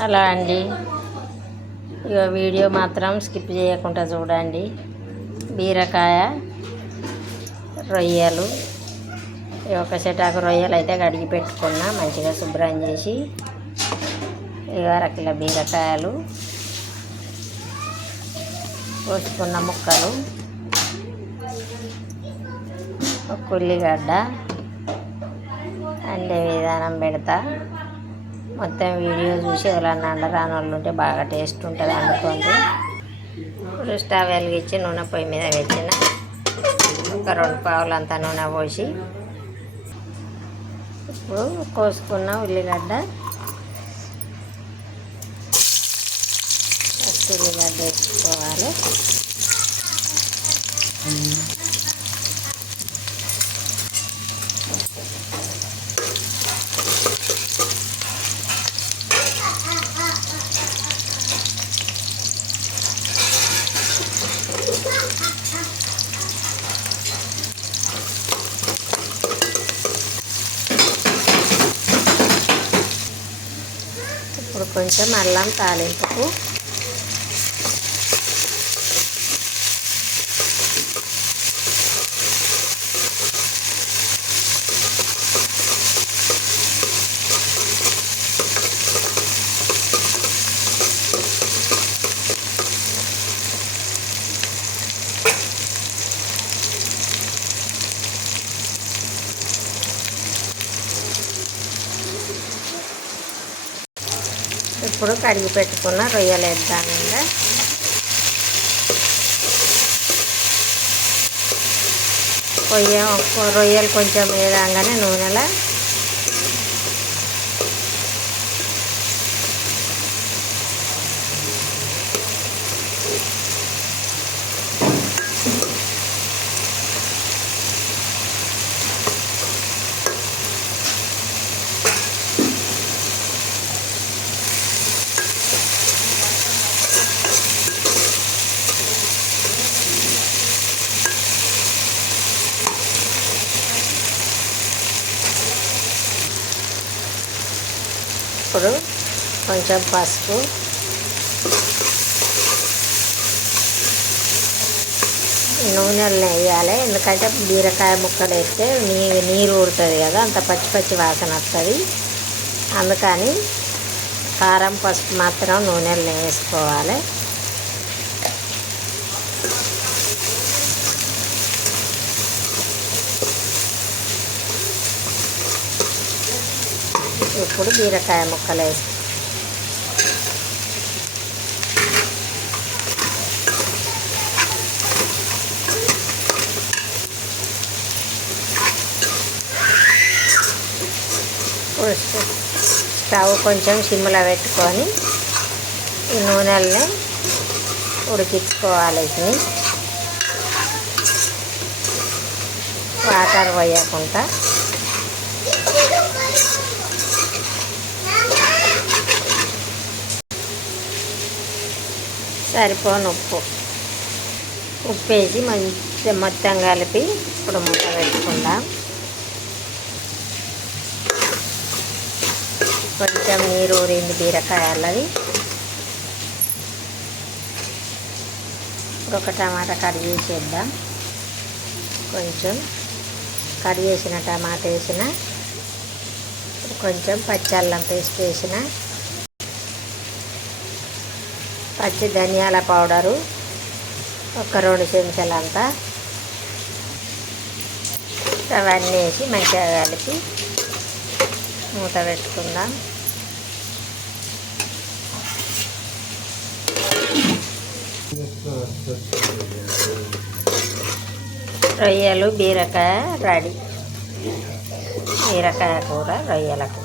Hello అండి. ఇక video మాత్రం స్కిప్ చేయకుండా చూడండి. బీరకాయ రొయ్యలు, ఒక చెటాకు రొయ్యలు అయితే కడిగి పెట్టుకున్నా, మంచిగా శుభ్రం చేసి. ఇక అరకిలో బీరకాయలు కోసుకున్న ముక్కలు, ఒక ఉల్లిగడ్డ అండే విధానం పెడతా. మొత్తం వీడియో చూసి ఎవరన్నా అండరాని వాళ్ళు ఉంటే బాగా టేస్ట్ ఉంటుంది అనుకోండి. ఇప్పుడు స్టవ్ వెలిగించి నూనె పొయ్యి మీద పెట్టిన ఒక 2 పావులంతా నూనె పోసి, ఇప్పుడు కోసుకున్న ఉల్లిగడ్డ, ఫస్ట్ ఉల్లిగడ్డ వేసుకోవాలి. ఇప్పుడు కొంచెం అల్లం తాలింపుకు, ఇప్పుడు కడిగి పెట్టుకున్న రొయ్యలు వేద్దామండి. రొయ్యలు కొంచెం వేయగానే నూనెలో ఇప్పుడు కొంచెం పసుపు, నూనెలు వేయాలి. ఎందుకంటే బీరకాయ ముక్కలు వేస్తే నీరు ఊడుతుంది కదా, అంత పచ్చి పచ్చి వాసన వస్తుంది. అందుకని కారం పసుపు మాత్రం నూనెలు వేసుకోవాలి. ఇప్పుడు బీరకాయ ముక్కలు వేసి స్టవ్ కొంచెం సిమ్లో పెట్టుకొని ఈ నూనెల్ని ఉడికించుకోవాలి. వాటర్ పోయకుండా సరిపోను ఉప్పు వేసి మొత్తం కలిపి ఇప్పుడు మూత పెట్టుకుందాం. కొంచెం నీరు ఊరింది బీరకాయలది. ఇప్పుడు ఒక టమాటా కట్ చేసేద్దాం. కొంచెం కట్ చేసిన టమాటా వేసిన, కొంచెం పచ్చి అల్లం పేస్ట్ వేసిన, పచ్చి ధనియాల పౌడరు ఒక 2 చెంచాలంతా, అవన్నీ వేసి మంచిగా కలిపి మూత పెట్టుకుందాం. రొయ్యలు బీరకాయ రెడీ. బీరకాయ కూర రొయ్యలకు.